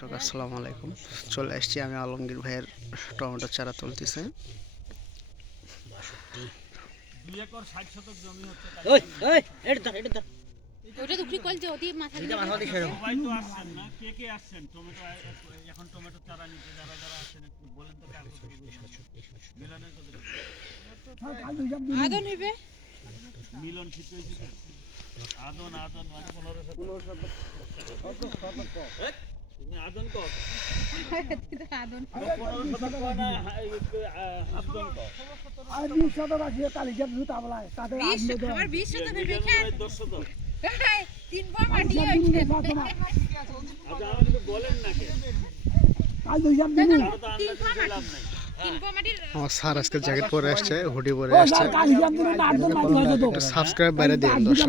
দর্শক আসসালামু আলাইকুম। চলে আসছি আমি আলমগীর ভাইয়ের টমেটো চারা তুলতেছি। মিলন ঠিক হয়েছে আদন আদন পনেরোশো হ্যাঁ। স্যার আজকে জ্যাকেট পরে আসছে হুডি পরে আসছে। সাবস্ক্রাইব বাইরে দিয়ে দর্শক।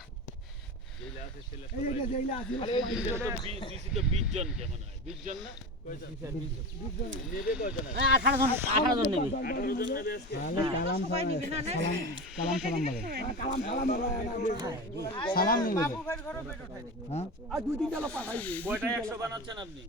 সালাম নিয়ে নেবে হ্যাঁ দুই তিনটা লোক পাঠাই কয়টা একশো বানাচ্ছেন আপনি